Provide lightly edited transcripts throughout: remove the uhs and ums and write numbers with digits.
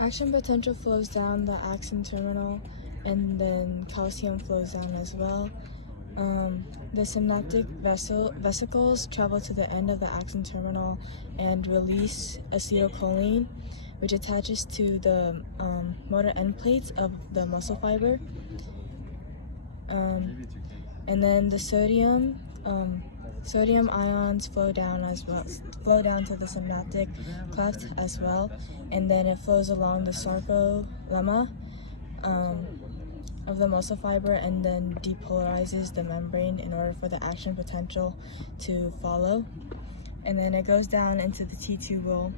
Action potential flows down the axon terminal, and then calcium flows down as well. The synaptic vesicles travel to the end of the axon terminal and release acetylcholine, which attaches to the motor end plates of the muscle fiber. And then the sodium ions flow down to the synaptic cleft as well, and then it flows along the sarcolemma of the muscle fiber and then depolarizes the membrane in order for the action potential to follow. And then it goes down into the T-tubule,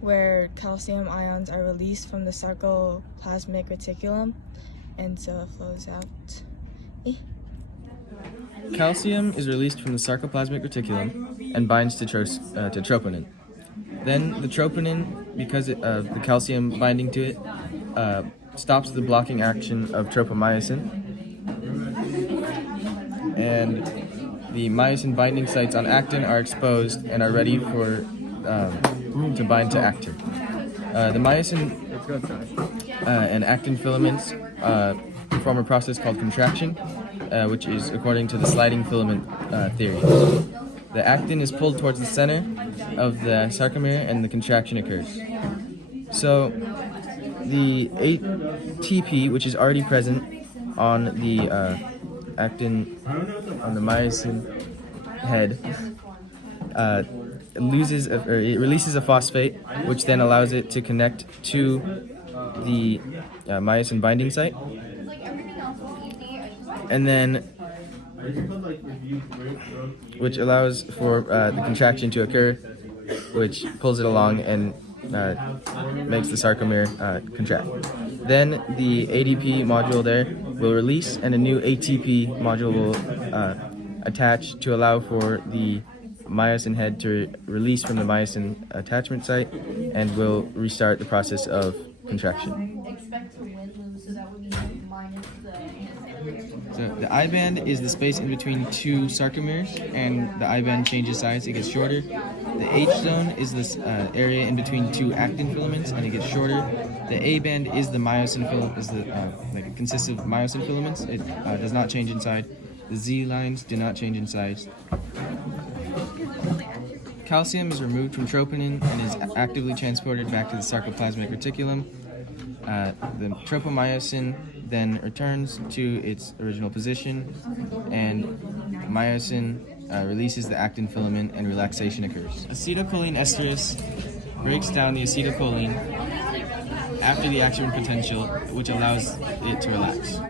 where calcium ions are released from the sarcoplasmic reticulum, and so it flows out. Calcium is released from the sarcoplasmic reticulum and binds to troponin. Then the troponin, because of the calcium binding to it, stops the blocking action of tropomyosin, and the myosin binding sites on actin are exposed and are ready for to bind to actin. The myosin and actin filaments perform a process called contraction, which is according to the sliding filament theory. The actin is pulled towards the center of the sarcomere and the contraction occurs. So the ATP, which is already present on the actin, on the myosin head, it releases a phosphate, which then allows it to connect to the myosin binding site, and then which allows for the contraction to occur, which pulls it along and makes the sarcomere contract. Then the ADP module there will release, and a new ATP module will attach to allow for the myosin head to release from the myosin attachment site, and will restart the process of contraction. So the I-band is the space in between two sarcomeres, and the I-band changes size, it gets shorter. The H-zone is this area in between two actin filaments, and it gets shorter. The A-band is the myosin filament, it consists of myosin filaments. It does not change in size. The Z-lines do not change in size. Calcium is removed from troponin and is actively transported back to the sarcoplasmic reticulum. The tropomyosin then returns to its original position, and myosin releases the actin filament and relaxation occurs. Acetylcholine esterase breaks down the acetylcholine after the action potential, which allows it to relax.